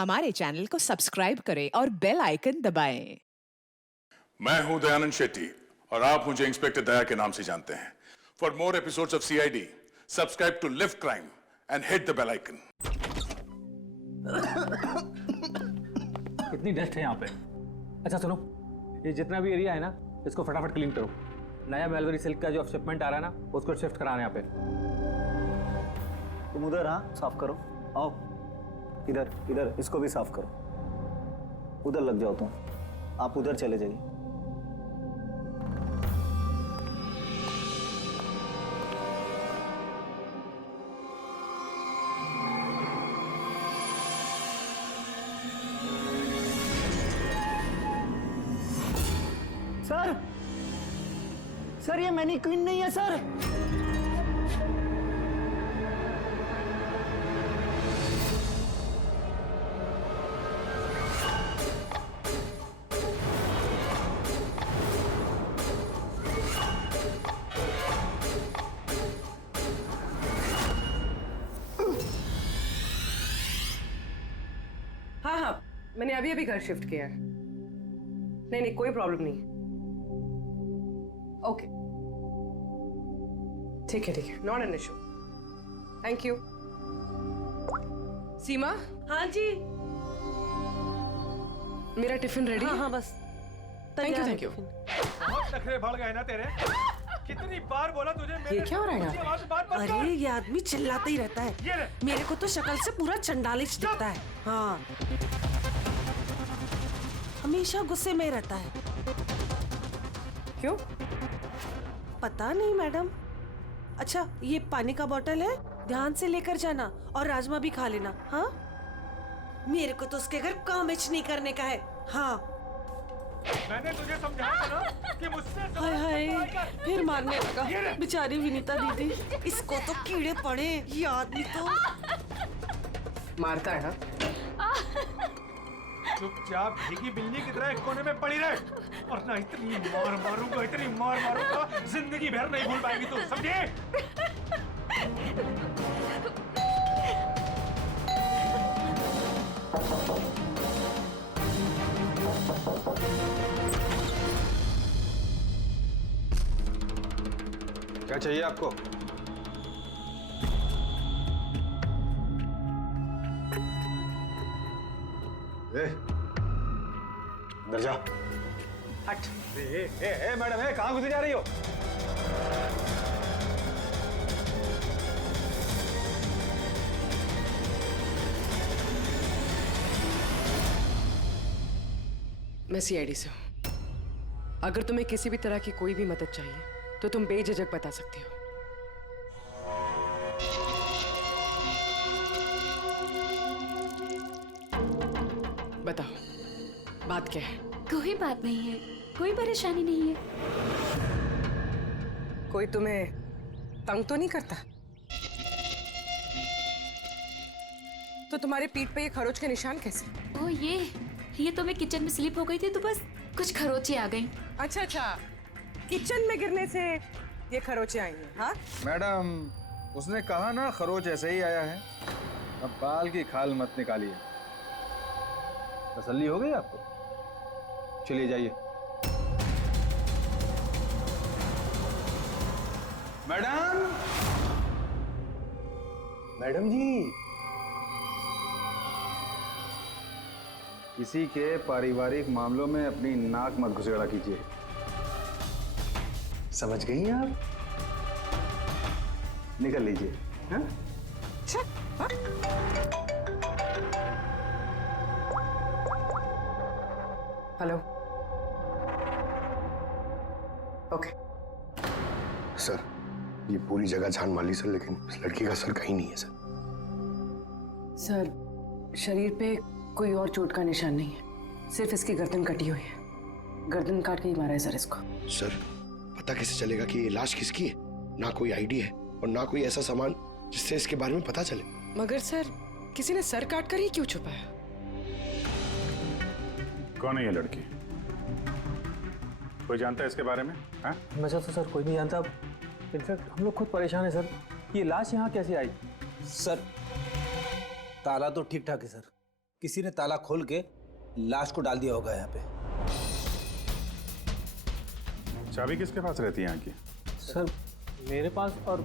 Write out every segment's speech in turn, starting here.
हमारे चैनल को सब्सक्राइब करें और बेल आइकन दबाएं। मैं हूं दयानंद शेट्टी और आप मुझे इंस्पेक्टर दया के नाम से जानते हैं। For more episodes of CID subscribe to lift crime and hit the bell icon. कितनी डस्ट है यहाँ पे। अच्छा सुनो, ये जितना भी एरिया है ना, इसको फटाफट क्लीन करो। नया मेलबरी सिल्क का जो शिपमेंट आ रहा है ना, उसको शिफ्ट कराना यहाँ पे। तुम उधर, हाँ साफ करो। आओ इधर इधर, इसको भी साफ करो। उधर लग जाओ तुम, आप उधर चले जाइए। सर सर, ये मैनीक्वीन नहीं है सर। हाँ, मैंने अभी अभी घर शिफ्ट किया है। नहीं कोई प्रॉब्लम नहीं। ओके ठीक है, not an issue. Thank you. Seema. हाँ जी। मेरा टिफिन रेडी? हाँ बस। Thank you. बहुत नखरे बढ़ गए ना तेरे। कितनी बार बोला तुझे? ये क्या हो रहा है यहाँ पे? अरे ये आदमी चिल्लाता ही रहता है। मेरे को तो शक्ल से पूरा चंडालिश दिखता है। हाँ, हमेशा गुस्से में रहता है। क्यों? पता नहीं मैडम। अच्छा, ये पानी का बोतल है, ध्यान से लेकर जाना और राजमा भी खा लेना। हाँ, मेरे को तो उसके घर काम नहीं करने का है। हाँ, मैंने तुझे समझाया था ना कि मुझसे हाय हाय, फिर मारने लगा बेचारी विनीता दीदी। इसको तो कीड़े पड़े, ये आदमी तो मारता है ना। चुपचाप भीगी बिल्ली की तरह एक कोने में पड़ी रहे, वरना इतनी मार मारूंगा जिंदगी भर नहीं भूल पाएगी तू, समझे? क्या चाहिए आपको? अंदर जा। हट। मैडम, कहाँ घुसी जा रही हो? मैं सीआईडी से हूँ। अगर तुम्हें किसी भी तरह की कोई भी मदद चाहिए तो तुम बेझिझक बता सकती हो। बताओ, बात क्या है? कोई बात नहीं है, कोई परेशानी नहीं है। कोई तुम्हें तंग तो नहीं करता? तो तुम्हारे पीठ पे ये खरोच के निशान कैसे? ओ ये तो मैं किचन में स्लिप हो गई थी तो बस कुछ खरोचे आ गई। अच्छा, किचन में गिरने से ये खरोचे आई हैं? हाँ मैडम, उसने कहा ना खरोच ऐसे ही आया है। अब बाल की खाल मत निकालिए। तसल्ली हो गई आपको? चलिए जाइए। मैडम जी, किसी के पारिवारिक मामलों में अपनी नाक मत घुसेड़ा कीजिए। समझ गई आप? निकल लीजिए। हाँ? हेलो। ओके। सर, ये पूरी जगह छान मार ली सर, लेकिन इस लड़की का सर कहीं नहीं है सर। सर, शरीर पे कोई और चोट का निशान नहीं है, सिर्फ इसकी गर्दन कटी हुई है। गर्दन काट के ही मारा है सर इसको। सर, पता कैसे चलेगा कि ये लाश किसकी है? ना कोई आईडी है और ना कोई ऐसा सामान जिससे इसके बारे में पता चले। मगर सर, किसी ने सर काट कर ही क्यों छुपाया? कौन है ये लड़की? कोई जानता है इसके बारे में? हाँ? वैसे तो सर कोई नहीं जानता। इनफैक्ट हम लोग खुद परेशान है सर, ये लाश यहाँ कैसे आई? सर ताला तो ठीक ठाक है सर, किसी ने ताला खोल के लाश को डाल दिया होगा यहाँ पे। चाबी किसके पास रहती है यहाँ की? सर मेरे पास, और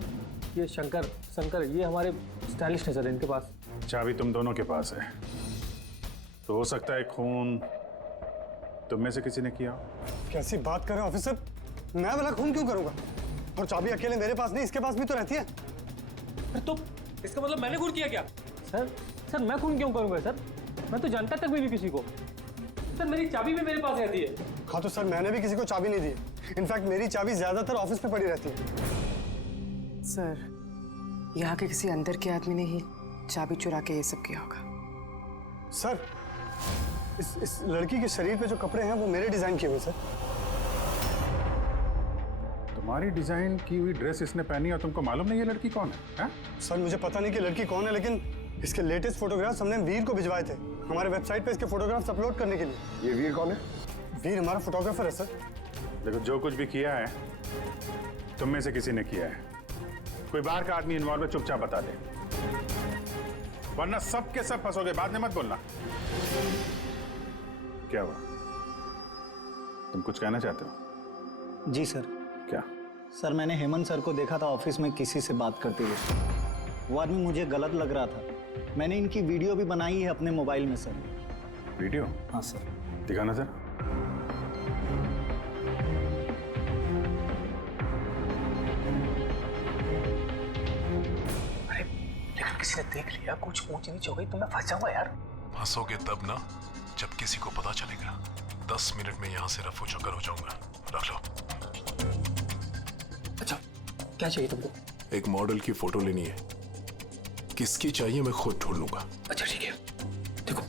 ये शंकर ये हमारे स्टाइलिश है सर, इनके पास। चाबी तुम दोनों के पास है, तो हो सकता है खून तुम में से किसी ने किया। कैसी बात कर रहे हैं ऑफिसर? मैं वाला खून क्यों करूंगा? और चाबी अकेले मेरे पास नहीं, इसके पास भी तो रहती है। तो इसका मतलब मैंने खून किया क्या? सर मैं खून क्यों करूंगा सर? मैं तो जानता तक भी नहीं किसी को। सर मेरी चाबी भी मेरे पास रहती है। हाँ तो सर मैंने भी किसी को चाबी नहीं दी। इनफैक्ट मेरी चाबी ज्यादातर ऑफिस पे पड़ी रहती है। सर यहाँ के किसी अंदर के आदमी ने ही चाबी चुरा के ये सब किया होगा। सर इस लड़की के शरीर पे जो कपड़े हैं वो मेरे डिजाइन किए हुए सर। तुम्हारी डिजाइन की हुई ड्रेस इसने पहनी और तुमको मालूम नहीं ये लड़की कौन है? सर मुझे पता नहीं कि लड़की कौन है, लेकिन इसके लेटेस्ट फोटोग्राफ्स हमने वीर को भिजवाए थे हमारे वेबसाइट पे इसके फोटोग्राफ्स अपलोड करने के लिए। ये वीर कौन है? वीर हमारा फोटोग्राफर है सर। देखो जो कुछ भी किया है तुम में से किसी ने किया है। कोई बाहर का आदमी इन्वॉल्व है, चुपचाप बता दे, वरना सब के सब फंसोगे। बाद में मत बोलना। क्या हुआ? तुम कुछ कहना चाहते हो? जी सर। क्या? सर मैंने हेमंत सर को देखा था ऑफिस में किसी से बात करते हुए। वो आदमी मुझे गलत लग रहा था। मैंने इनकी वीडियो भी बनाई है अपने मोबाइल में सर। वीडियो? हाँ सर। दिखाना सर। अरे लेकिन किसी ने देख लिया, कुछ ऊंच नीच हो गई तो मैं फंस जाऊंगा यार। फंसोगे तब ना जब किसी को पता चलेगा। 10 मिनट में यहाँ से रफू चक्कर हो जाऊंगा। रख लो। अच्छा क्या चाहिए तुमको? एक मॉडल की फोटो लेनी है। किसकी चाहिए मैं खुद ढूंढ लूंगा। अच्छा ठीक है, देखो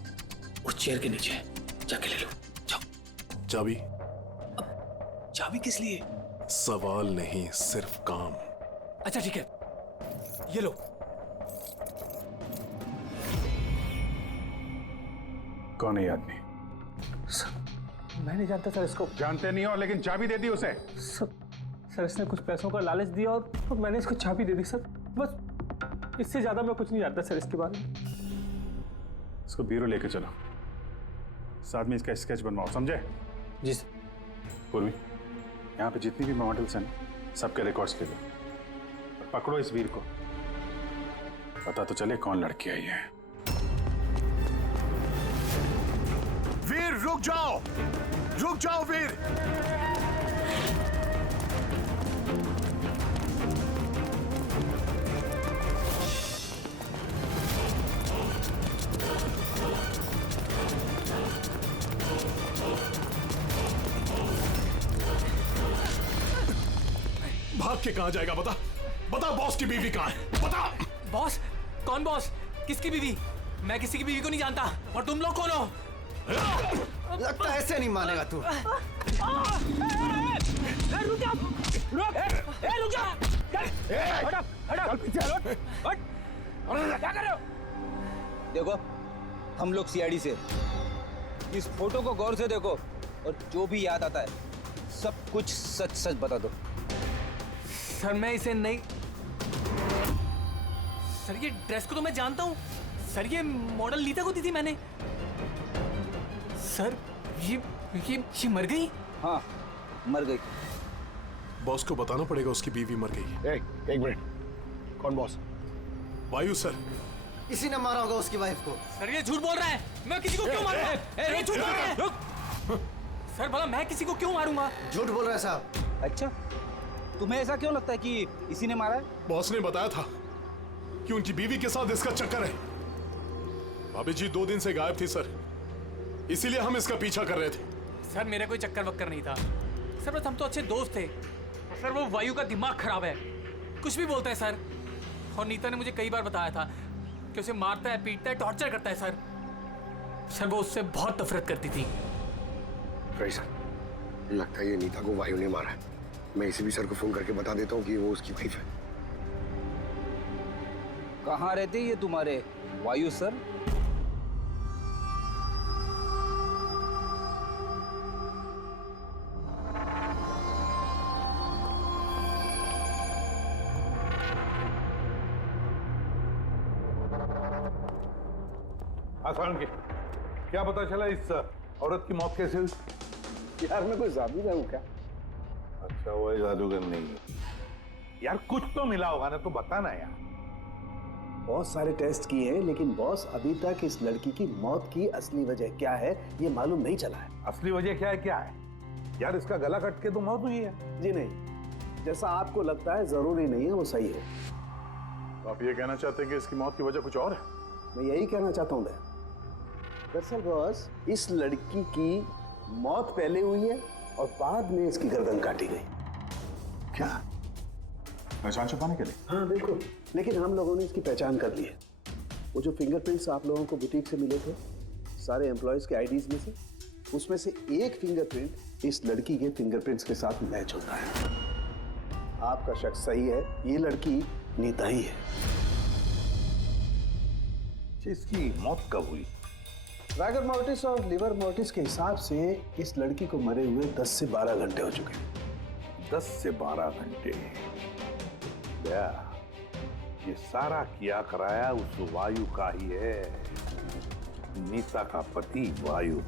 उस चेयर के नीचे जाके ले लो। जाओ। चाबी? चाबी किस लिए? सवाल नहीं, सिर्फ काम। अच्छा ठीक है, ये लो। कौन है ये आदमी? सर मैं नहीं जानता सर इसको। जानते नहीं हो, लेकिन चाबी दे दी उसे। सर इसने कुछ पैसों का लालच दिया और मैंने इसको चाबी दे दी सर। बस इससे ज्यादा मैं कुछ नहीं जानता सर इसके बारे में। इसको ब्यूरो लेके चलो, साथ में इसका स्केच बनवाओ, समझे? जी सर। पूर्वी, यहाँ पे जितनी भी मॉडल्स हैं ना, सबके रिकॉर्ड्स ले लो और पकड़ो इस वीर को। पता तो चले कौन लड़की आई है। वीर रुक जाओ, रुक जाओ वीर। भाग के कहां जाएगा? बता बता, बॉस की बीवी कहां है? बता। बॉस? कौन बॉस? किसकी बीवी? मैं किसी की बीवी को नहीं जानता। और तुम लोग कौन हो? लगता है ऐसे नहीं मानेगा तू। रुक जा, रुक जा। हट पीछे, हट। क्या कर रहे हो? देखो हम लोग सीआईडी से, इस फोटो को गौर से देखो और जो भी याद आता है सब कुछ सच सच बता दो। सर मैं इसे नहीं। सर ये ड्रेस को तो मैं जानता हूँ सर, ये मॉडल लीता को दी थी मैंने। सर ये मर गई? हाँ मर गई। बॉस को बताना पड़ेगा उसकी बीवी मर गई। एक मिनट, कौन बॉस? वायु सर। इसी ने मारा होगा उसकी वाइफ को। सर ये झूठ बोल रहा है। मैं किसी को क्यों मारूंगा? ये झूठ बोल रहा है। रुक। सर भला मैं किसी को क्यों मारूंगा? झूठ बोल रहा है साहब। अच्छा तुम्हें ऐसा क्यों लगता है कि इसी ने मारा है? बॉस ने बताया था कि उनकी बीवी के साथ इसका चक्कर है। भाभी जी 2 दिन से गायब थी सर, इसीलिए हम इसका पीछा कर रहे थे। सर मेरा कोई चक्कर वक्कर नहीं था सर, बस हम तो अच्छे दोस्त थे। सर वो वायु का दिमाग खराब है, कुछ भी बोलता है सर। और नीता ने मुझे कई बार बताया था कि उसे मारता है, पीटता है, टॉर्चर करता है सर। सर वो उससे बहुत नफरत करती थी। सर लगता है ये नीता को वायु ने मारा है। मैं इसी भी सर को फोन करके बता देता हूँ कि वो उसकी वाइफ है। कहाँ रहते ये तुम्हारे वायु सर? हाथ की क्या पता चला इस औरत की मौत कैसे हुई? यार मैं कोई जादूगर हूँ क्या? अच्छा वो जादूगर नहीं है यार, कुछ तो मिला होगा ना, तो बताना यार। बहुत सारे टेस्ट किए हैं लेकिन बॉस अभी तक इस लड़की की मौत की असली वजह क्या है ये मालूम नहीं चला है। असली वजह क्या है? क्या है यार? इसका गला कट के तो मौत हुई है। जी नहीं, जैसा आपको लगता है जरूरी नहीं है वो सही हो। तो आप ये कहना चाहते हैं कि इसकी मौत की वजह कुछ और है? मैं यही कहना चाहता हूँ दरअसल बॉस, इस लड़की की मौत पहले हुई है और बाद में इसकी गर्दन काटी गई। क्या? पहचान छुपाने के लिए? हाँ बिल्कुल, लेकिन हम लोगों ने इसकी पहचान कर ली है। वो जो फिंगरप्रिंट्स आप लोगों को बुटीक से मिले थे सारे एम्प्लॉयज के आईडीज में से, उसमें से एक फिंगरप्रिंट इस लड़की के फिंगरप्रिंट्स के साथ मैच होता है। आपका शक सही है, ये लड़की नीता ही है। इसकी मौत कब हुई? रैगर मोर्टिस और लिवर मोर्टिस के हिसाब से इस लड़की को मरे हुए 10 से 12 घंटे हो चुके हैं। 10 से 12 घंटे? ये सारा किया कराया उस वायु का ही है, नीता का पति वायु।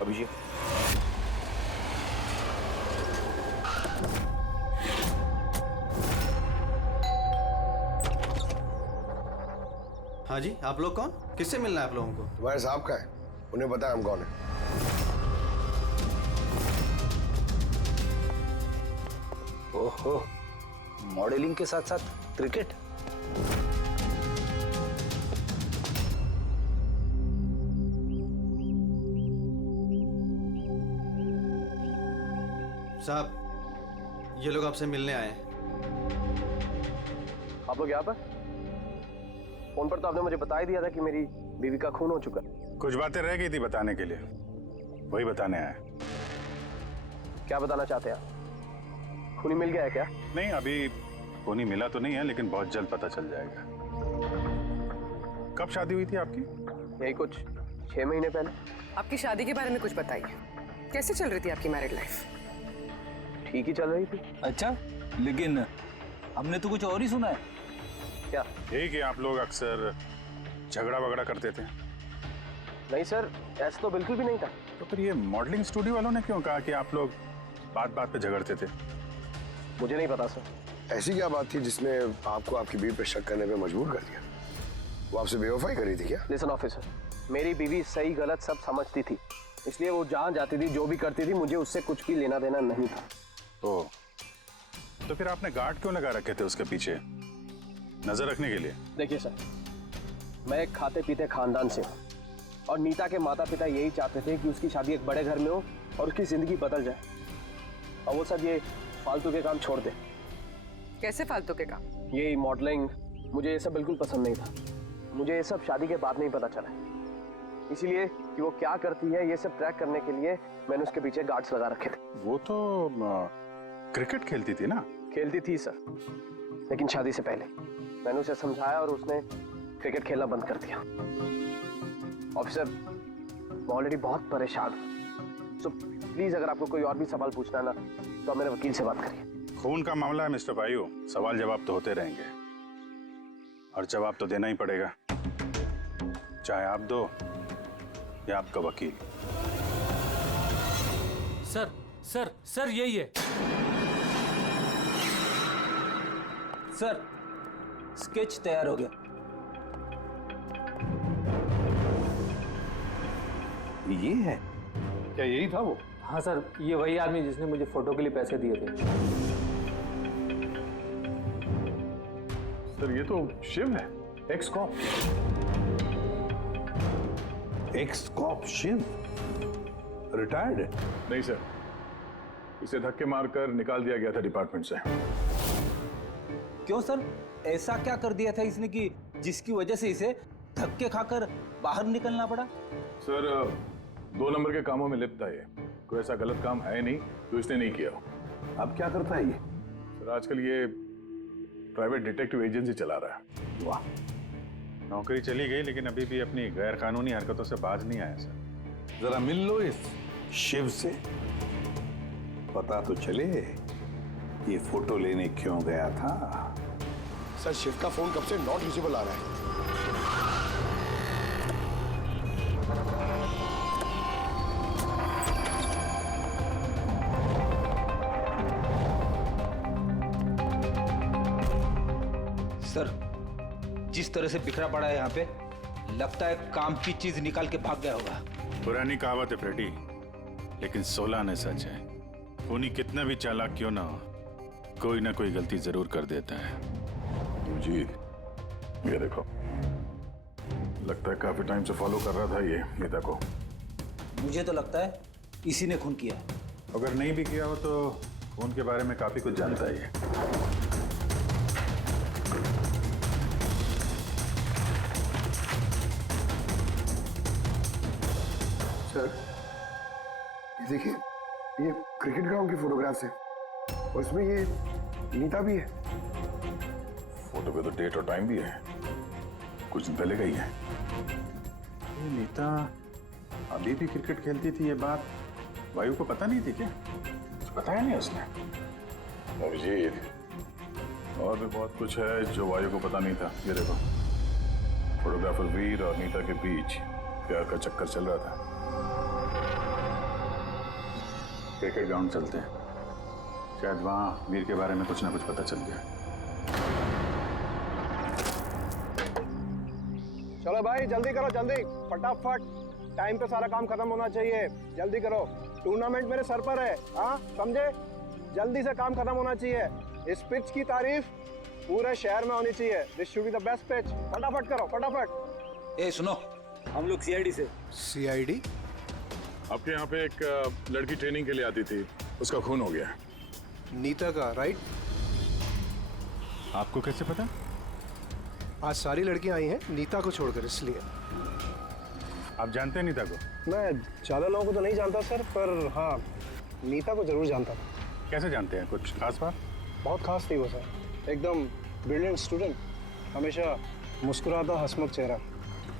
अभिषेक, हाँ जी, आप लोग कौन? किससे मिलना है आप लोगों को? तुम्हारे साहब का है, उन्हें पता है हम कौन है। ओहो, मॉडलिंग के साथ साथ क्रिकेट। साहब, ये लोग आपसे मिलने आए हैं। आप लोग यहाँ पर? फोन पर तो आपने मुझे बता ही दिया था कि मेरी बीवी का खून हो चुका। कुछ बातें रह गई थी बताने के लिए, वही बताने आया। क्या बताना चाहते हैं आप? खूनी मिल गया है क्या? नहीं, अभी खूनी मिला तो नहीं है, लेकिन बहुत जल्द पता चल जाएगा। कब शादी हुई थी आपकी? यही कुछ 6 महीने पहले। आपकी शादी के बारे में कुछ बताइए, कैसे चल रही थी आपकी मैरिड लाइफ? ठीक ही चल रही थी। अच्छा, लेकिन हमने तो कुछ और ही सुना है। क्या? यही कि आप लोग अक्सर झगड़ा वगड़ा करते थे। नहीं सर, ऐसा तो बिल्कुल भी नहीं था। तो फिर ये मॉडलिंग स्टूडियो वालों ने क्यों कहा कि आप लोग बात बात पे झगड़ते थे? मुझे नहीं पता सर। ऐसी क्या बात थी जिसने आपको आपकी बीवी पे शक करने पे मजबूर कर दिया? वो आपसे बेवफाई कर रही थी क्या? लिसन ऑफिसर, मेरी बीवी सही गलत सब समझती थी, इसलिए वो जहाँ जाती थी जो भी करती थी मुझे उससे कुछ भी लेना देना नहीं था। तो फिर आपने गार्ड क्यों लगा रखे थे उसके पीछे, नजर रखने के लिए? देखिए सर, मैं एक खाते पीते खानदान से हूँ और नीता के माता पिता यही चाहते थे कि उसकी शादी एक बड़े घर में हो और उसकी जिंदगी बदल जाए, और वो सब ये फालतू के काम छोड़ दे। कैसे फालतू के काम? ये मॉडलिंग, मुझे ये सब बिल्कुल पसंद नहीं था। मुझे ये सब शादी के बाद नहीं पता चला, इसीलिए कि वो क्या करती है ये सब ट्रैक करने के लिए मैंने उसके पीछे गार्ड्स लगा रखे थे। वो तो क्रिकेट खेलती थी ना? खेलती थी सर, लेकिन शादी से पहले मैंने उसे समझाया और उसने क्रिकेट खेलना बंद कर दिया। ऑफिसर, मैं ऑलरेडी बहुत परेशान हूँ, सो प्लीज अगर आपको कोई और भी सवाल पूछना है ना तो आप मेरे वकील से बात करिए। खून का मामला है मिस्टर भाई, सवाल जवाब तो होते रहेंगे और जवाब तो देना ही पड़ेगा, चाहे आप दो या आपका वकील। सर सर सर यही है सर, स्केच तैयार हो गया। ये है क्या? यही था वो? हाँ सर, ये वही आदमी जिसने मुझे फोटो के लिए पैसे दिए थे। सर ये तो शिव है, ex cop. Ex cop Shiv retired है? नहीं सर, इसे धक्के मारकर निकाल दिया गया था डिपार्टमेंट से। क्यों सर, ऐसा क्या कर दिया था इसने कि जिसकी वजह से इसे धक्के खाकर बाहर निकलना पड़ा? सर 2 नंबर के कामों में लिप्त है ये, कोई ऐसा गलत काम है नहीं तो इसने नहीं किया। अब क्या करता है ये? सर आजकल ये प्राइवेट डिटेक्टिव एजेंसी चला रहा है। वाह, नौकरी चली गई लेकिन अभी भी अपनी गैर कानूनी हरकतों से बाज नहीं आया सर। जरा मिल लो इस शिव से, पता तो चले ये फोटो लेने क्यों गया था। सर शिव का फोन कब से नॉट यूजेबल आ रहा है। सर, जिस तरह से बिखरा पड़ा है यहाँ पे, लगता है काम की चीज निकाल के भाग गया होगा। पुरानी कहावत है फ्रेडी, लेकिन 16 ने सच है। उन्हीं कितना भी चालाक क्यों ना हो, कोई ना कोई गलती जरूर कर देता है। जी, ये देखो, लगता है काफी टाइम से फॉलो कर रहा था ये नीता को। मुझे तो लगता है इसी ने खून किया है। अगर नहीं भी किया हो तो उनके बारे में काफी कुछ जानता ही है। सर, ये देखिए, ये क्रिकेट ग्राउंड की फोटोग्राफ्स है और इसमें ये नीता भी है। फोटो पे तो डेट और टाइम भी है, कुछ दिन पहले गई है। ये नीता अभी भी क्रिकेट खेलती थी, ये बात वायु को पता नहीं थी क्या? कुछ बताया नहीं उसने? अभिजीत, और भी बहुत कुछ है जो वायु को पता नहीं था। ये देखो, फोटोग्राफर वीर और नीता के बीच प्यार का चक्कर चल रहा था। क्रिकेट ग्राउंड चलते हैं, शायद वहां वीर के बारे में कुछ ना कुछ पता चल गया। चलो भाई जल्दी करो, जल्दी फटाफट, टाइम पे सारा काम खत्म होना चाहिए। जल्दी करो, टूर्नामेंट मेरे सर पर है, हाँ समझे? जल्दी से काम खत्म होना चाहिए। इस पिच की तारीफ पूरे शहर में होनी चाहिए। This should be the best pitch. फटाफट करो, फटाफट। ए सुनो, हम लोग सीआईडी से। सीआईडी? आपके यहाँ पे एक लड़की ट्रेनिंग के लिए आती थी, उसका खून हो गया। नीता का, राइट? आपको कैसे पता? आज सारी लड़कियां आई हैं नीता को छोड़कर, इसलिए। आप जानते हैं नीता को? मैं ज़्यादा लोगों को तो नहीं जानता सर, पर हाँ नीता को जरूर जानता था। कैसे जानते हैं? कुछ खास बात? बहुत खास थी वो सर, एकदम ब्रिलियंट स्टूडेंट, हमेशा मुस्कुराता हंसमुख चेहरा।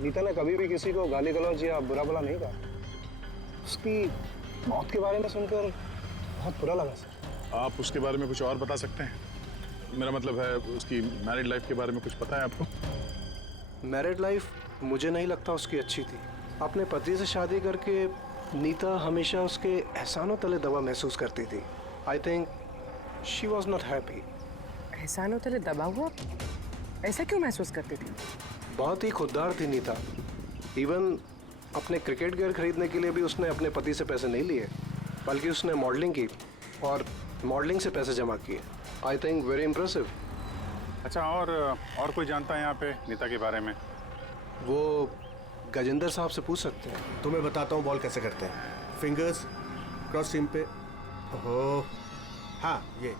नीता ने कभी भी किसी को गाली गलौज या बुरा भला नहीं कहा। उसकी मौत के बारे में सुनकर बहुत बुरा लगा सर। आप उसके बारे में कुछ और बता सकते हैं? मेरा मतलब है, उसकी मैरिड लाइफ के बारे में कुछ पता है आपको? मैरिड लाइफ मुझे नहीं लगता उसकी अच्छी थी। अपने पति से शादी करके नीता हमेशा उसके एहसानों तले दबा महसूस करती थी। I think she was not happy. एहसानों तले दबा हुआ? ऐसा क्यों महसूस करती थी? बहुत ही खुददार थी नीता। इवन अपने क्रिकेट गियर खरीदने के लिए भी उसने अपने पति से पैसे नहीं लिए, बल्कि उसने मॉडलिंग की और मॉडलिंग से पैसे जमा किए। I think very impressive. अच्छा, और कोई जानता है यहाँ पे नीता के बारे में? वो गजेंद्र साहब से पूछ सकते हैं। तुम्हें बताता हूँ बॉल कैसे करते हैं। फिंगर्स क्रॉस सीम पे, हो हाँ ये,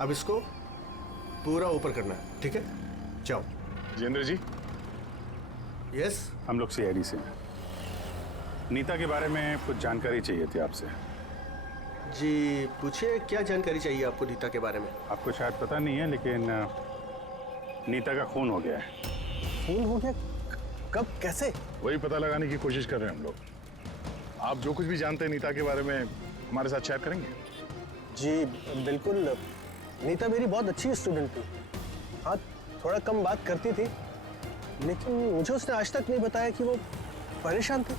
अब इसको पूरा ऊपर करना है, ठीक है? जाओ। जितेंद्र जी। यस, हम लोग सीआईडी से। नीता के बारे में कुछ जानकारी चाहिए थी आपसे। जी पूछिए, क्या जानकारी चाहिए आपको नीता के बारे में? आपको शायद पता नहीं है, लेकिन नीता का खून हो गया है। खून हो गया? कब, कैसे? वही पता लगाने की कोशिश कर रहे हैं हम लोग। आप जो कुछ भी जानते हैं नीता के बारे में हमारे साथ शेयर करेंगे? जी बिल्कुल। नीता मेरी बहुत अच्छी स्टूडेंट थी। हाँ, थोड़ा कम बात करती थी, लेकिन मुझे उसने आज तक नहीं बताया कि वो परेशान थी।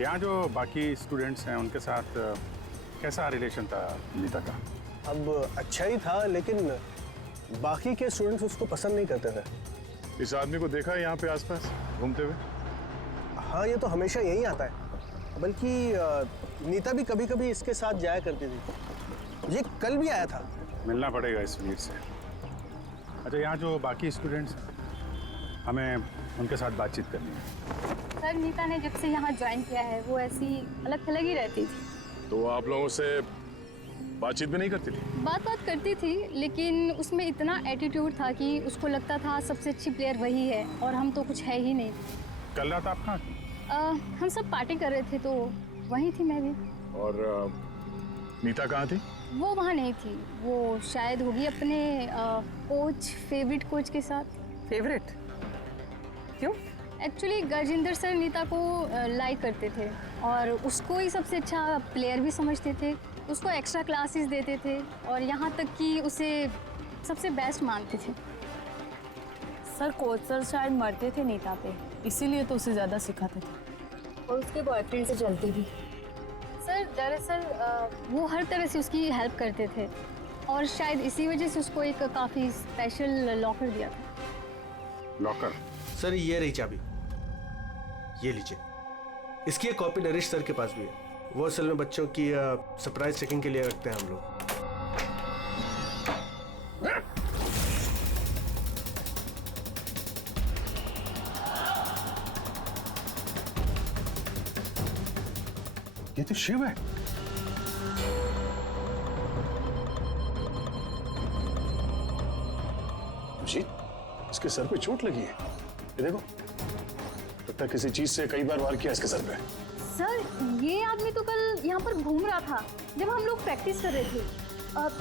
यहाँ जो बाकी स्टूडेंट्स हैं उनके साथ कैसा रिलेशन था नीता का? अब अच्छा ही था, लेकिन बाकी के स्टूडेंट्स उसको पसंद नहीं करते थे। इस आदमी को देखा है यहाँ पे आसपास घूमते हुए? हाँ, ये तो हमेशा यही आता है। बल्कि नीता भी कभी कभी इसके साथ जाया करती थी। ये कल भी आया था। मिलना पड़ेगा इस वीर से। अच्छा, यहाँ जो बाकी स्टूडेंट्स, हमें उनके साथ बातचीत करनी है। सर, नीता ने जब से यहाँ ज्वाइन किया है वो ऐसी अलग थलग ही रहती थी। तो आप लोगों से बातचीत भी नहीं करती थी? बात करती थी, लेकिन उसमें इतना एटीट्यूड था कि उसको लगता था सबसे अच्छी प्लेयर वही है और हम तो कुछ है ही नहीं। कल रात आप कहाँ थी? हम सब पार्टी कर रहे थे तो वहीं थी मैं भी। और नीता कहाँ थी? वो वहाँ नहीं थी, वो शायद होगी अपने कोच, फेवरेट कोच के साथ। फेवरेट? क्यों? एक्चुअली गजेंद्र सर नीता को लाइक करते थे और उसको ही सबसे अच्छा प्लेयर भी समझते थे। उसको एक्स्ट्रा क्लासेस देते थे और यहाँ तक कि उसे सबसे बेस्ट मानते थे। सर कोच सर शायद मरते थे नीता पे, इसीलिए तो उसे ज़्यादा सिखाते थे और उसके बॉयफ्रेंड से जलती भी। सर दरअसल वो हर तरह से उसकी हेल्प करते थे और शायद इसी वजह से उसको एक काफ़ी स्पेशल लॉकर दिया था। लॉकर? सर ये रही चाबी, ये लीजिए। इसकी एक कॉपी नरेश सर के पास भी है। वो असल में बच्चों की सरप्राइज चेकिंग के लिए रखते हैं हम लोग। ये तो शिव है। जी, इसके सर पे चोट लगी है। ये देखो, लगता है किसी चीज से कई बार वार किया इसके सर पे। सर ये आदमी तो कल यहाँ पर घूम रहा था जब हम लोग प्रैक्टिस कर रहे थे।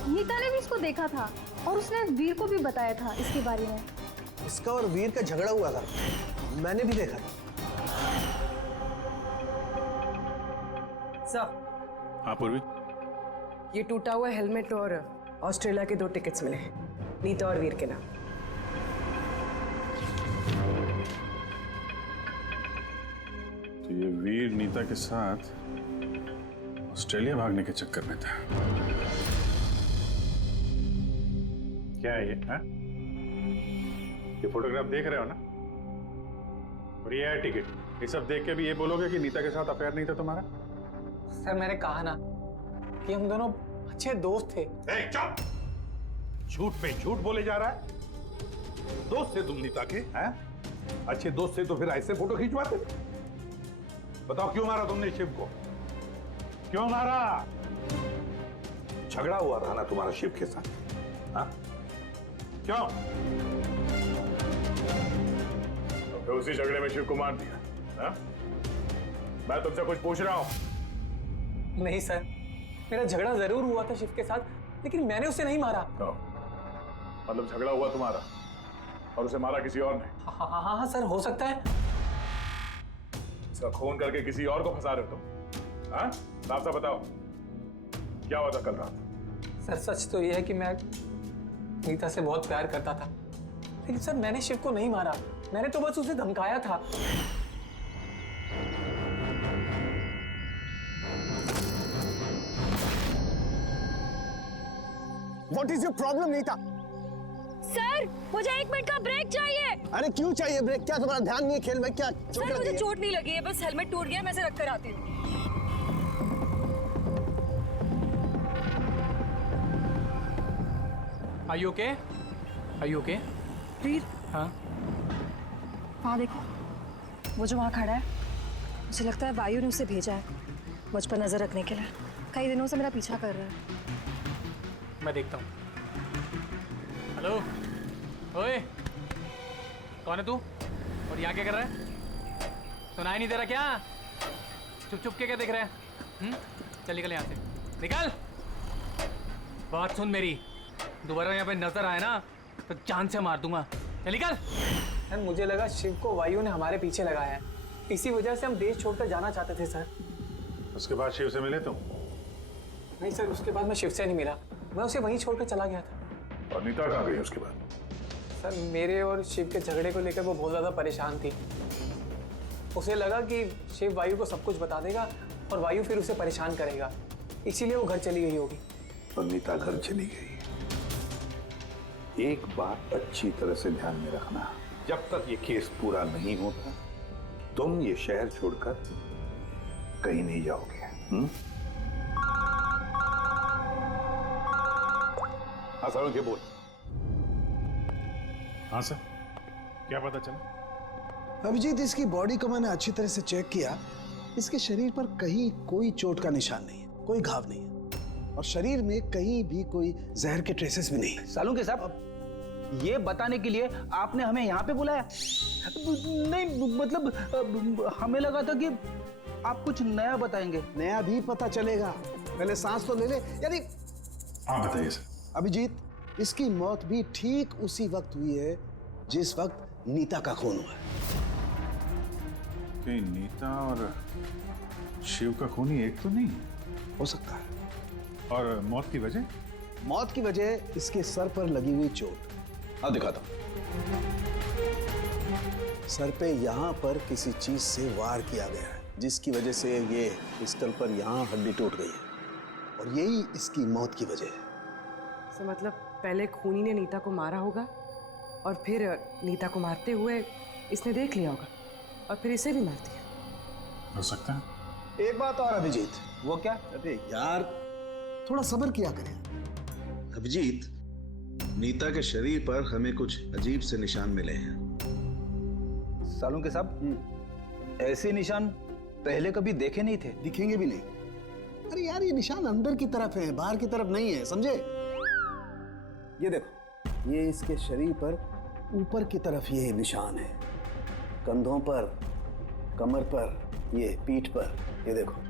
नीता ने भी इसको देखा था और उसने वीर को भी बताया था इसके बारे में। इसका और वीर का झगड़ा हुआ था, मैंने भी देखा था। सर। हाँ पूर्वी, ये टूटा हुआ हेलमेट और ऑस्ट्रेलिया के 2 टिकट्स मिले हैं, नीता और वीर के नाम। तो ये वीर नीता के साथ ऑस्ट्रेलिया भागने के चक्कर में था। क्या है ये? हा? ये फोटोग्राफ देख रहे हो ना? और ये है टिकट। ये सब देख के भी ये बोलोगे कि नीता के साथ अफेयर नहीं था तुम्हारा? सर मैंने कहा ना कि हम दोनों अच्छे दोस्त थे। चुप! झूठ पे झूठ बोले जा रहा है। दोस्त थे तुम नीता के, हैं? अच्छे दोस्त थे तो फिर ऐसे फोटो खिंचवाते? बताओ क्यों मारा तुमने शिव को? क्यों मारा? झगड़ा हुआ था ना तुम्हारा शिव के साथ, हाँ? क्यों? तो फिर उसी झगड़े में शिव को मार दिया, हाँ? मैं तुमसे कुछ पूछ रहा हूं। नहीं सर, मेरा झगड़ा जरूर हुआ था शिव के साथ, लेकिन मैंने उसे नहीं मारा। मतलब झगड़ा हुआ तुम्हारा और उसे मारा किसी और ने? हाँ सर, हो सकता है। इसका खून करके किसी और को फंसा रहे हो तुम, हाँ? साफ साफ बताओ, क्या हुआ था कल रात? सर सच तो यह है कि मैं नीता से बहुत प्यार करता था, लेकिन सर मैंने शिव को नहीं मारा, मैंने तो बस उसे धमकाया था। What is your problem, Neeta? Sir मुझे 1 मिनट का ब्रेक चाहिए। अरे क्यों चाहिए ब्रेक? क्या तुम्हारा ध्यान नहीं है खेल में? क्या सर मुझे चोट नहीं लगी है, बस हेलमेट टूट गया, मैं इसे रख कर आती हूँ। Are you okay? Are you okay? वीर, हाँ? वहाँ देखो, वो जो वहाँ खड़ा है, मुझे लगता है वायु ने उसे भेजा है मुझ पर नजर रखने के लिए। कई दिनों से मेरा पीछा कर रहा है। मैं देखता हूँ। हेलो, ओए, कौन है तू? और यहाँ क्या कर रहा है? सुनाई नहीं दे रहा क्या? चुप चुप के क्या देख रहा है? चल निकल यहाँ से, निकल। बात सुन मेरी, दोबारा यहाँ पे नजर आए ना तो जान से मार दूंगा। चल निकल। सर मुझे लगा शिव को वायु ने हमारे पीछे लगाया है, इसी वजह से हम देश छोड़कर जाना चाहते थे सर। उसके बाद शिव से मिले तुम? नहीं सर, उसके बाद मैं शिव से नहीं मिला, मैं उसे वहीं छोड़कर चला गया था। और नीता कहाँ गई उसके बाद? सर मेरे और शिव के झगड़े को लेकर वो बहुत ज़्यादा परेशान थी। उसे लगा कि शिव वायु को सब कुछ बता देगा और वायु फिर उसे परेशान करेगा, इसीलिए वो घर चली गई होगी। और नीता घर चली गई। एक बात अच्छी तरह से ध्यान में रखना, जब तक ये केस पूरा नहीं होता तुम ये शहर छोड़कर कहीं नहीं जाओगे। हाँ सर, के बोल। हाँ सर, क्या पता चला? अभिजीत, इसकी बॉडी को मैंने अच्छी तरह से चेक किया। इसके शरीर पर कहीं कोई चोट का निशान नहीं है, कोई घाव नहीं है और शरीर में कहीं भी कोई जहर के ट्रेसेस भी नहीं है। सालुंके साहब, ये बताने के लिए आपने हमें यहाँ पे बुलाया? नहीं मतलब हमें लगा था कि आप कुछ नया बताएंगे। नया भी पता चलेगा, पहले सांस तो ले ले। यानी हाँ बताइए सर। अभिजीत, इसकी मौत भी ठीक उसी वक्त हुई है जिस वक्त नीता का खून हुआ। कहीं नीता और शिव का खून ही एक तो नहीं हो सकता है। और मौत की वजह? मौत की वजह इसके सर पर लगी हुई चोट। अब दिखाता हूं। सर पे यहाँ पर किसी चीज से वार किया गया है, जिसकी वजह से ये स्कल पर यहाँ हड्डी टूट गई है और यही इसकी मौत की वजह है। सर मतलब पहले खूनी ने नीता को मारा होगा और फिर नीता को मारते हुए इसने देख लिया होगा और फिर इसे भी मार दिया। हो सकता है। एक बात और अभिजीत। वो क्या? अरे यार थोड़ा सब्र किया करें। अभिजीत, नीता के शरीर पर हमें कुछ अजीब से निशान मिले हैं। सालों के साहब, ऐसे निशान पहले कभी देखे नहीं थे। दिखेंगे भी नहीं। अरे यार ये निशान अंदर की तरफ है, बाहर की तरफ नहीं है, समझे? ये देखो, ये इसके शरीर पर ऊपर की तरफ ये निशान है, कंधों पर, कमर पर, ये पीठ पर, ये देखो।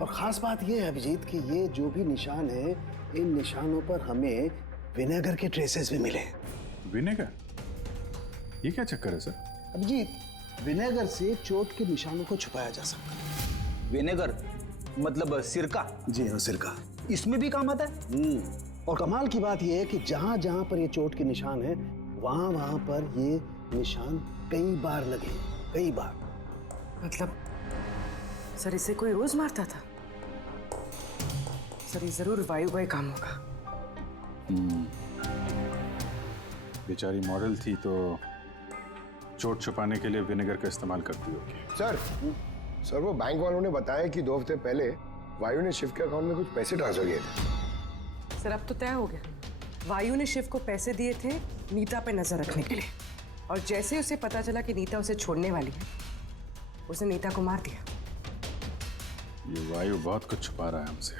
और खास बात ये है अभिजीत कि ये जो भी निशान है, इन निशानों पर हमें विनेगर के ट्रेसेस भी मिले। विनेगर? ये क्या चक्कर है सर? अभिजीत, विनेगर से चोट के निशानों को छुपाया जा सकता है। विनेगर मतलब सिरका? जी हाँ, सिरका। इसमें भी काम आता है? और कमाल की बात यह है कि जहां जहां पर ये चोट के निशान है, वहां वहां पर ये निशान कई बार लगे, कई बार। मतलब सर इसे कोई रोज मारता था? सर ये जरूर वायु का ही काम होगा। बेचारी मॉडल थी तो चोट छुपाने के लिए विनेगर का इस्तेमाल करती होगी। सर वो बैंक वालों ने बताया कि 2 हफ्ते पहले वायु ने शिव के अकाउंट में कुछ पैसे ट्रांसफर किए थे। सर अब तो तय हो गया, वायु ने शिव को पैसे दिए थे नीता पे नजर रखने के लिए, और जैसे ही उसे पता चला कि नीता उसे छोड़ने वाली है, उसने नीता को मार दिया। ये वायु बहुत कुछ छुपा रहा है हमसे।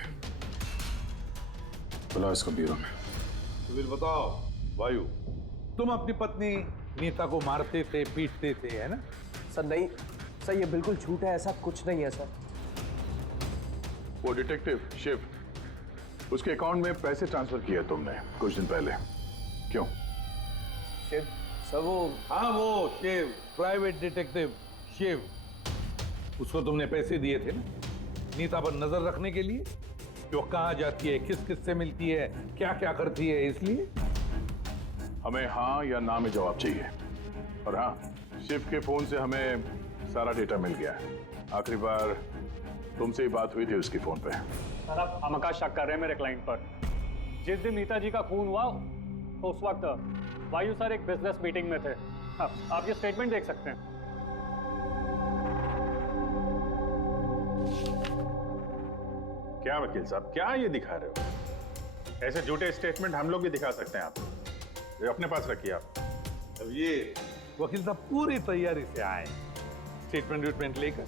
बुलाओ इसको ब्यूरो में। तो फिर बताओ वायु, तुम अपनी पत्नी नीता को मारते थे, पीटते थे, है ना? सर नहीं सर, ये बिल्कुल झूठ है, ऐसा कुछ नहीं है सर। वो डिटेक्टिव शिव, उसके अकाउंट में पैसे ट्रांसफर किए तुमने कुछ दिन पहले, क्यों? शिव सर वो, हाँ वो शिव, प्राइवेट डिटेक्टिव शिव, उसको तुमने पैसे दिए थे ना नीता पर नजर रखने के लिए कि वो कहाँ जाती है, किस किस से मिलती है, क्या क्या करती है, इसलिए हमें हाँ या ना में जवाब चाहिए। और हाँ, शिव के फोन से हमें सारा डेटा मिल गया है। आखिरी बार तुमसे ही बात हुई थी उसकी फोन पे। सर आप हमका शक कर रहे हैं मेरे क्लाइंट पर। जिस दिन नीता जी का खून हुआ तो उस वक्त वायु सर एक बिजनेस मीटिंग में थे। हाँ, आप ये स्टेटमेंट देख सकते हैं। क्या वकील साहब, क्या ये दिखा रहे हो? ऐसे झूठे स्टेटमेंट हम लोग भी दिखा सकते हैं आपको, ये अपने पास रखिए आप। अब ये वकील साहब पूरी तैयारी से आए स्टेटमेंट लेकर।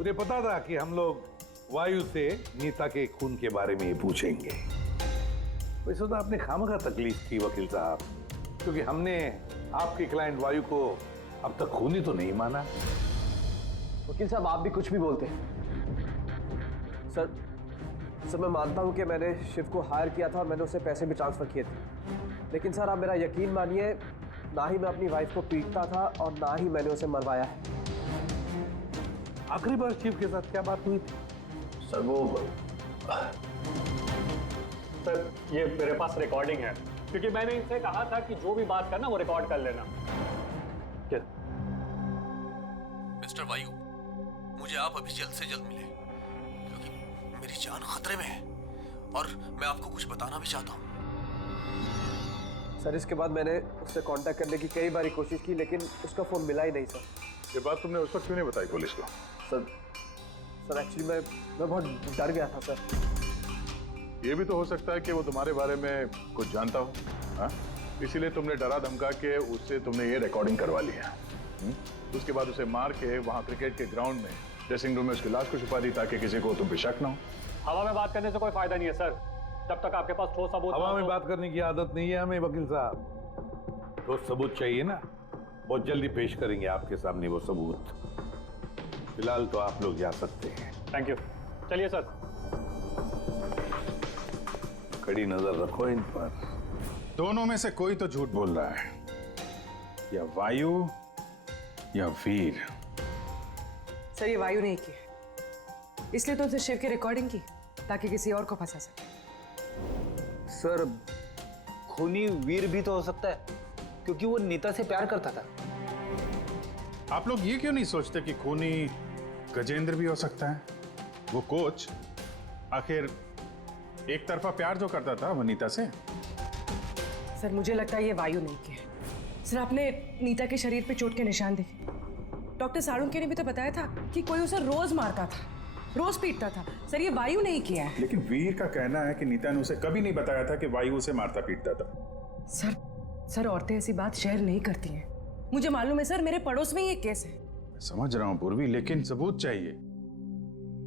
उन्हें पता था कि हम लोग वायु से नीता के खून के बारे में पूछेंगे। वैसे तो आपने खामखा तकलीफ की वकील साहब, क्योंकि हमने आपके क्लाइंट वायु को अब तक खूनी तो नहीं माना। वकील साहब आप भी कुछ भी बोलते हैं। सर मैं मानता हूं कि मैंने शिव को हायर किया था, मैंने उसे पैसे भी ट्रांसफर किए थे, लेकिन सर आप मेरा यकीन मानिए, ना ही मैं अपनी वाइफ को पीटता था और ना ही मैंने उसे मरवाया है। आखिरी बार शिव के साथ क्या बात हुई थी? सर वो, सर ये मेरे पास रिकॉर्डिंग है, क्योंकि मैंने इनसे कहा था कि जो भी बात करना वो रिकॉर्ड कर लेना। मिस्टर वायु, मुझे आप अभी जल्द से जल्द मिले, क्योंकि मेरी जान खतरे में है और मैं आपको कुछ बताना भी चाहता हूँ। सर इसके बाद मैंने उससे कांटेक्ट करने की कई बार कोशिश की, लेकिन उसका फोन मिला ही नहीं सर। ये बात तुमने उस वक्त क्यों नहीं बताई पुलिस को? सर एक्चुअली मैं बहुत डर गया था सर। ये भी तो हो सकता है कि वो तुम्हारे बारे में कुछ जानता हो, हाँ? इसीलिए तुमने डरा धमका के उससे तुमने ये रिकॉर्डिंग करवा लिया। उसके बाद उसे मार के वहाँ क्रिकेट के ग्राउंड में ड्रेसिंग रूम में उसकी लाश को छुपा दी, ताकि किसी को तुम पे शक ना हो। हवा में बात करने से कोई फायदा नहीं है सर, जब तक आपके पास ठोस सबूत। हवा में बात करने की आदत नहीं है हमें वकील साहब, ठोस सबूत चाहिए ना, बहुत जल्दी पेश करेंगे आपके सामने वो सबूत। फिलहाल तो आप लोग जा सकते हैं। थैंक यू, चलिए सर। कड़ी नजर रखो इन पर। दोनों में से कोई तो झूठ बोल रहा है, या वायु या वीर। सर ये वायु ने की, इसलिए तो उसे शिव की रिकॉर्डिंग की ताकि किसी और को फंसा सके। सर खूनी वीर भी तो हो सकता है, क्योंकि वो नीता से प्यार करता था। आप लोग ये क्यों नहीं सोचते कि खूनी गजेंद्र भी हो सकता है? वो कोच आखिर एक तरफा प्यार जो करता था वनीता से। सर मुझे लगता है ये वायु नहीं किया। सर आपने नीता के शरीर पे चोट के निशान देखे। डॉक्टर साळुंखे ने भी तो बताया था कि कोई उसे रोज मारता था, रोज पीटता था। सर ये वायु नहीं किया है। लेकिन वीर का कहना है कि नीता ने उसे कभी नहीं बताया था कि वायु उसे मारता पीटता था। सर औरतें ऐसी बात शेयर नहीं करती हैं। मुझे मालूम है सर, मेरे पड़ोस में ये केस है। समझ रहा हूं पूर्वी, लेकिन सबूत चाहिए।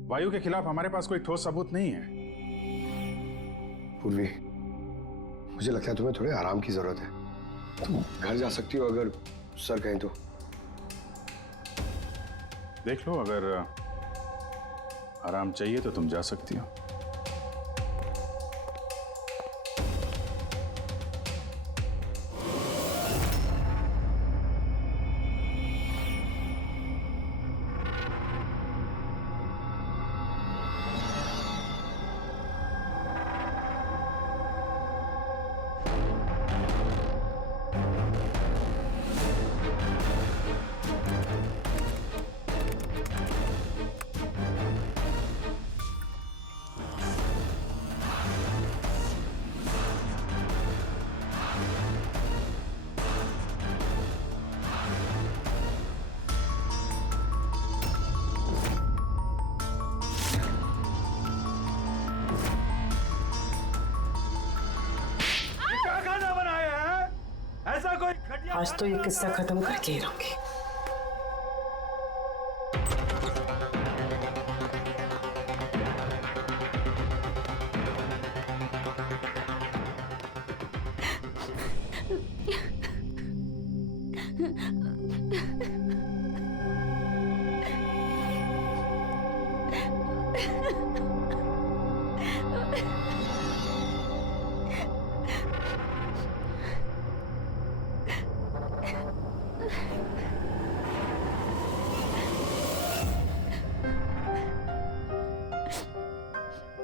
वायु के खिलाफ हमारे पास कोई ठोस सबूत नहीं है। पूर्वी, मुझे लगता है तुम्हें थोड़े आराम की जरूरत है। तुम घर जा सकती हो अगर सर कहें तो। देख लो, अगर आराम चाहिए तो तुम जा सकती हो। आज तो ये किस्सा खत्म करके ही रहूंगी।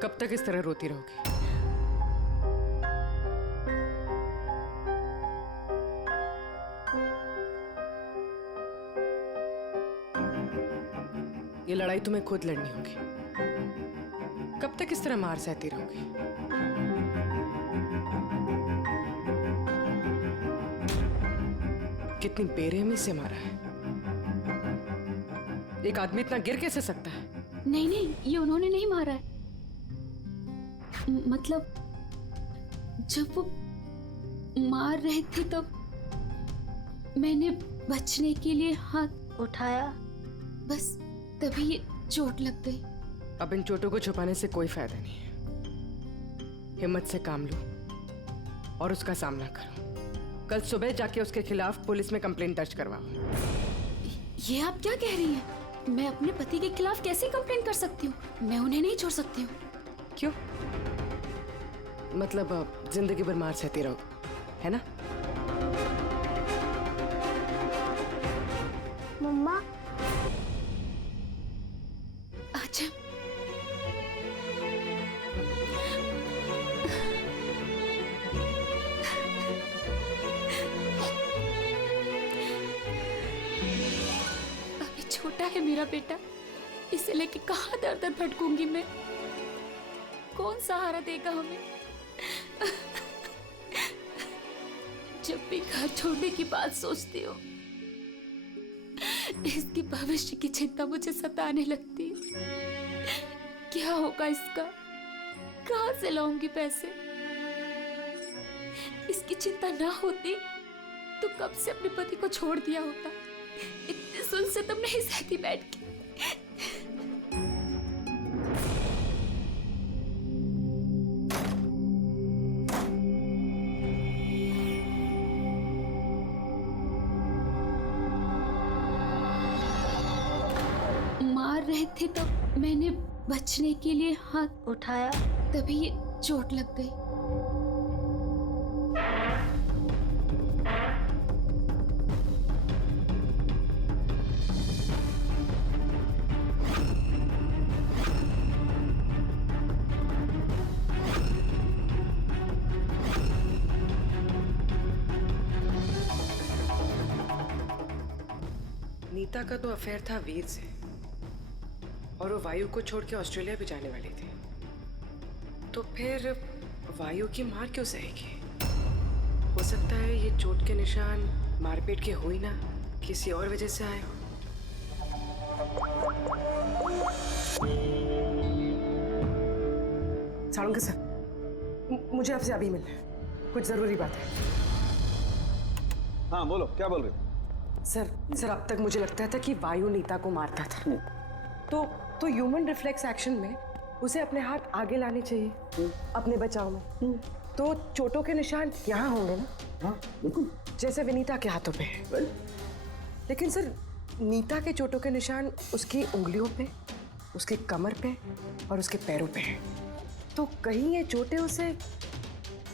कब तक इस तरह रोती रहोगी? ये लड़ाई तुम्हें खुद लड़नी होगी। कब तक इस तरह मार सहती रहोगी? कितनी बेरहमी से मारा है। एक आदमी इतना गिर कैसे सकता है? नहीं नहीं, ये उन्होंने नहीं मारा है। मतलब जब वो मार रहे थे तब मैंने बचने के लिए हाथ उठाया, बस तभी ये चोट लग गई। अब इन चोटों को छुपाने से कोई फायदा नहीं है। हिम्मत से काम लो और उसका सामना करो। कल सुबह जाके उसके खिलाफ पुलिस में कंप्लेंट दर्ज करवाओ। ये आप क्या कह रही हैं? मैं अपने पति के खिलाफ कैसे कंप्लेंट कर सकती हूँ? मैं उन्हें नहीं छोड़ सकती हूँ। क्यों? मतलब जिंदगी भर मार सहती रहो, है ना? मम्मा अच्छा, अभी छोटा है मेरा बेटा, इसे लेके कहाँ दर दर भटकूंगी मैं? कौन सहारा देगा हमें? जब भी घर छोड़ने की बात सोचती हूँ, इसके भविष्य की चिंता मुझे सताने लगती है। क्या होगा इसका? कहाँ से लाऊंगी पैसे? इसकी चिंता ना होती तो कब से अपने पति को छोड़ दिया होता। इतने सुन से तुम नहीं सहती बैठ के। मार रहे थे तब मैंने बचने के लिए हाथ उठाया, तभी ये चोट लग गई। नीता का तो अफेयर था वीर से और वो वायु को छोड़ के ऑस्ट्रेलिया भी जाने वाली थी। तो फिर वायु की मार क्यों सहेगी? हो सकता है ये चोट के निशान मारपीट के हो ही ना, किसी और वजह से आए हो। सालुंके सर, मुझे आपसे अभी मिलना है, कुछ जरूरी बात है। हाँ बोलो, क्या बोल रहे हो? सर अब तक मुझे लगता था कि वायु नीता को मारता था, तो ह्यूमन रिफ्लेक्स एक्शन में उसे अपने हाथ आगे लाने चाहिए अपने बचाव में। तो चोटों के निशान यहाँ होंगे ना? हाँ बिल्कुल, जैसे विनीता के हाथों पे है। लेकिन सर नीता के चोटों के निशान उसकी उंगलियों पे, उसकी कमर पे और उसके पैरों पे हैं। तो कहीं ये चोटें उसे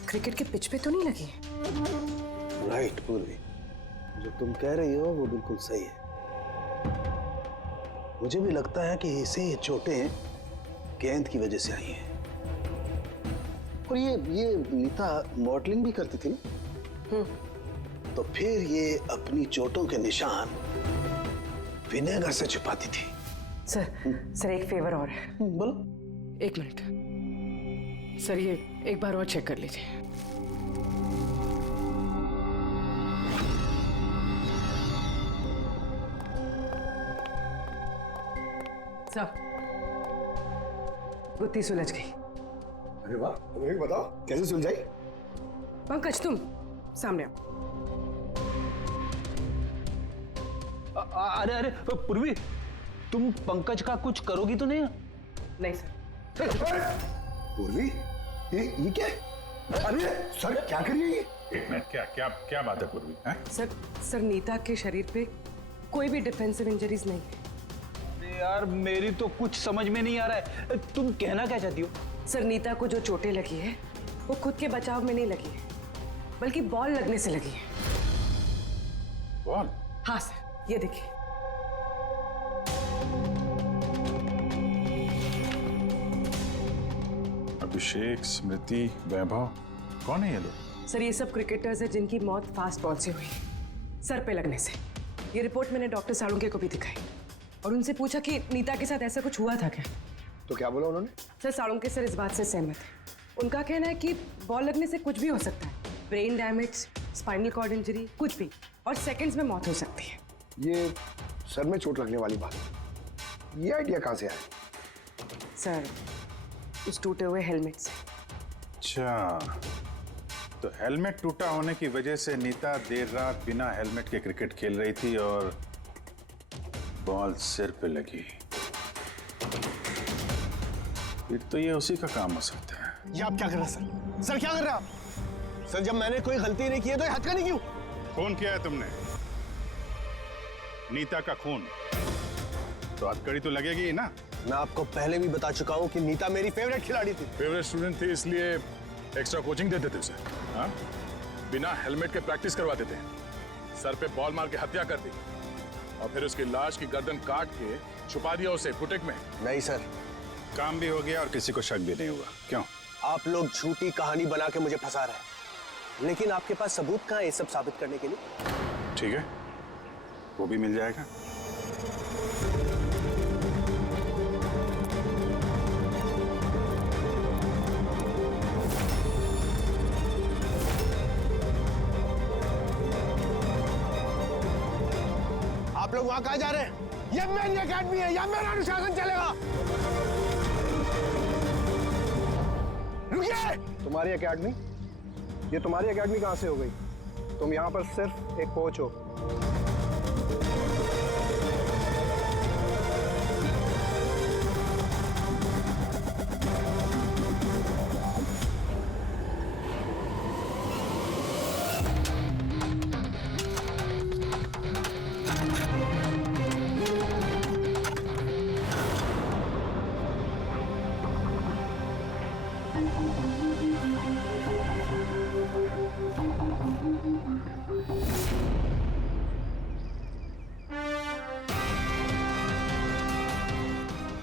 क्रिकेट के पिच पे तो नहीं लगी है? राइट पूर्वी, जो तुम कह रही हो वो बिल्कुल सही है। मुझे भी लगता है कि इसे ये चोटें गेंद की वजह से आई हैं। और ये नीता मॉडलिंग भी करती थी ना, तो फिर ये अपनी चोटों के निशान विनेगर से छुपाती थी। सर एक फेवर और है। बोलो। 1 मिनट सर, ये एक बार और चेक कर लीजिए। सब गुत्ती सुलझ गई। अरे वाह, तुम्हें बताओ कैसे सुलझाई? पंकज तुम सामने आओ। अरे पूर्वी, तुम पंकज का कुछ करोगी तो नहीं? नहीं सर। पूर्वी, ये क्या? अरे सर क्या कर रही है? एक मिनट, क्या बात है पूर्वी? सर नीता के शरीर पे कोई भी डिफेंसिव इंजरीज नहीं है। यार मेरी तो कुछ समझ में नहीं आ रहा है, तुम कहना क्या चाहती हो? सर नीता को जो चोटें लगी है वो खुद के बचाव में नहीं लगी है, बल्कि बॉल लगने से लगी है। बॉल? हाँ सर, ये देखिए। अभिषेक, स्मृति, वैभव, कौन है ये लोग? सर ये सब क्रिकेटर्स हैं जिनकी मौत फास्ट बॉल से हुई, सर पे लगने से। ये रिपोर्ट मैंने डॉक्टर सालुंके को भी दिखाई और उनसे पूछा कि नीता के साथ ऐसा कुछ हुआ था क्या। तो क्या बोला उन्होंने? सर सालुंके सर इस बात से सहमत है। उनका कहना है कि बॉल लगने से कुछ भी हो सकता है, brain damage, spinal cord injury, कुछ भी, और सेकंड्स में मौत हो सकती है। ये सर में चोट लगने वाली बात, ये आइडिया कहाँ से आया? सर उस टूटे हुए हेलमेट से। अच्छा, तो हेलमेट टूटा होने की वजह से नीता देर रात बिना हेलमेट के क्रिकेट खेल रही थी और बॉल सिर पे लगी। फिर तो ये उसी का काम हो सकता है। ये आप क्या कर रहे हैं सर? सर क्या कर रहे हैं आप? सर जब मैंने कोई गलती नहीं की है तो ये हथकड़ी क्यों? खून किया है तुमने, नीता का खून, तो हथकड़ी तो लगेगी ही ना। मैं आपको पहले भी बता चुका हूँ कि नीता मेरी फेवरेट खिलाड़ी थी। फेवरेट स्टूडेंट थी इसलिए एक्स्ट्रा कोचिंग देते थे उसे, हाँ? बिना हेलमेट के प्रैक्टिस करवाते थे, सर पे बॉल मार के हत्या कर दी और फिर उसकी लाश की गर्दन काट के छुपा दिया उसे बुटीक में। नहीं सर, काम भी हो गया और किसी को शक भी नहीं हुआ। क्यों? आप लोग झूठी कहानी बना के मुझे फंसा रहे हैं, लेकिन आपके पास सबूत कहाँ है ये सब साबित करने के लिए? ठीक है, वो भी मिल जाएगा। आप लोग वहां कहाँ जा रहे हैं? ये मेरी अकेडमी है, यहाँ मेरा अनुशासन चलेगा। रुकिए! तुम्हारी एकेडमी? ये तुम्हारी एकेडमी कहाँ से हो गई? तुम यहाँ पर सिर्फ एक कोच हो।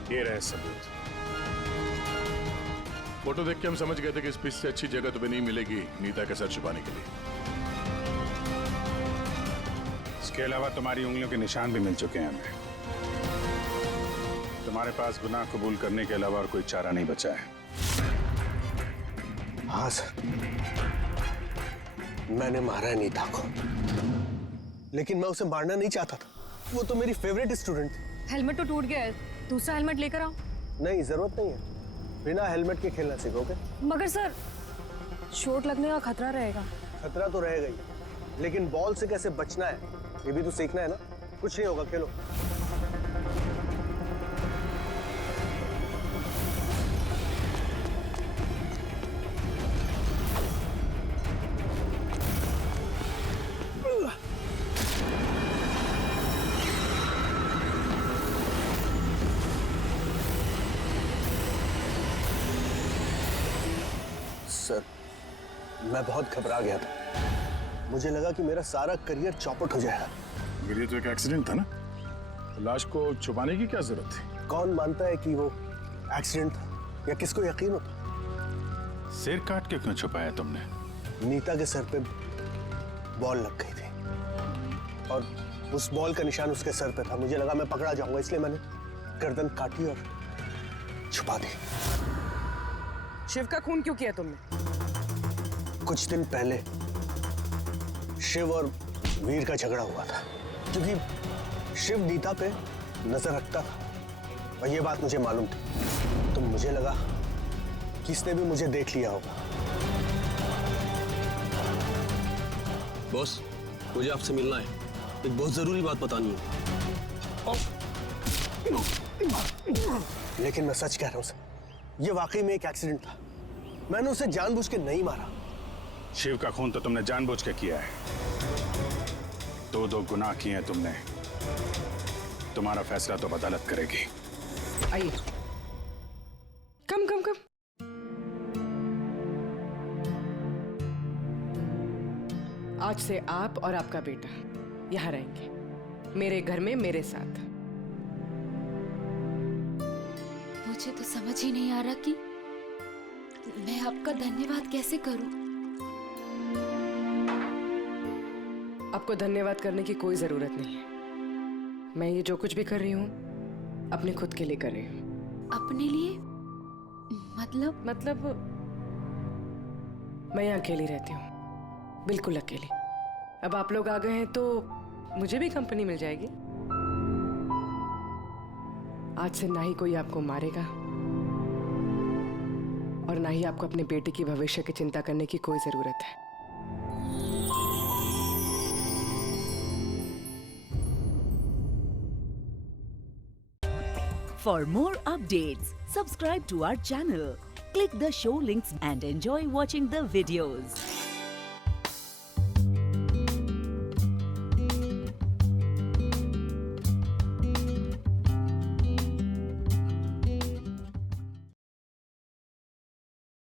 ये रहे सबूत। फोटो देख के हम समझ गए थे कि इस पिच से अच्छी जगह तुम्हें नहीं मिलेगी नीता का सर छुपाने के लिए। इसके अलावा तुम्हारी उंगलियों के निशान भी मिल चुके हैं हमें। तुम्हारे पास गुनाह कबूल करने के अलावा और कोई चारा नहीं बचा है। हाँ सर, मैंने मारा है नीता को, लेकिन मैं उसे मारना नहीं चाहता था। वो तो मेरी फेवरेट स्टूडेंट थी। हेलमेट तो टूट गया है, दूसरा हेलमेट लेकर आओ। नहीं, जरूरत नहीं है। बिना हेलमेट के खेलना सीखोगे। मगर सर, चोट लगने का खतरा रहेगा। खतरा तो रहेगा ही, लेकिन बॉल से कैसे बचना है ये भी तो सीखना है ना। कुछ नहीं होगा, खेलो। सर, मैं बहुत घबरा गया था। मुझे लगा कि मेरा सारा करियर चौपट हो जाएगा। मगर ये तो एक एक्सीडेंट था ना, तो लाश को छुपाने की क्या जरूरत थी? कौन मानता है कि वो एक्सीडेंट था, या किसको यकीन होता? सिर काट के क्यों छुपाया तुमने? नीता के सर पे बॉल लग गई थी और उस बॉल का निशान उसके सर पे था। मुझे लगा मैं पकड़ा जाऊंगा, इसलिए मैंने गर्दन काटी और छुपा दी। शिव का खून क्यों किया तुमने? कुछ दिन पहले शिव और वीर का झगड़ा हुआ था, क्योंकि शिव नीता पे नजर रखता था और ये बात मुझे मालूम थी। तो मुझे लगा कि इसने भी मुझे देख लिया होगा। बॉस, मुझे आपसे मिलना है, एक बहुत जरूरी बात बतानी है। लेकिन मैं सच कह रहा हूं सर, ये वाकई में एक एक्सीडेंट था। मैंने उसे जानबूझ के नहीं मारा। शिव का खून तो तुमने जानबूझ के किया है। दो गुनाह किए हैं तुमने। तुम्हारा फैसला तो अदालत करेगी। आइए। कम कम कम। आज से आप और आपका बेटा यहाँ रहेंगे, मेरे घर में मेरे साथ। मुझे तो समझ ही नहीं आ रहा कि मैं आपका धन्यवाद कैसे करूं। आपको धन्यवाद करने की कोई जरूरत नहीं है। मैं ये जो कुछ भी कर रही हूँ अपने खुद के लिए कर रही हूँ। अपने लिए? मतलब मैं यहाँ अकेली रहती हूँ, बिल्कुल अकेली। अब आप लोग आ गए हैं तो मुझे भी कंपनी मिल जाएगी। आज से ना ही कोई आपको मारेगा और ना ही आपको अपने बेटे की भविष्य की चिंता करने की कोई जरूरत है। For more updates, subscribe to our channel, click the show links and enjoy watching the videos.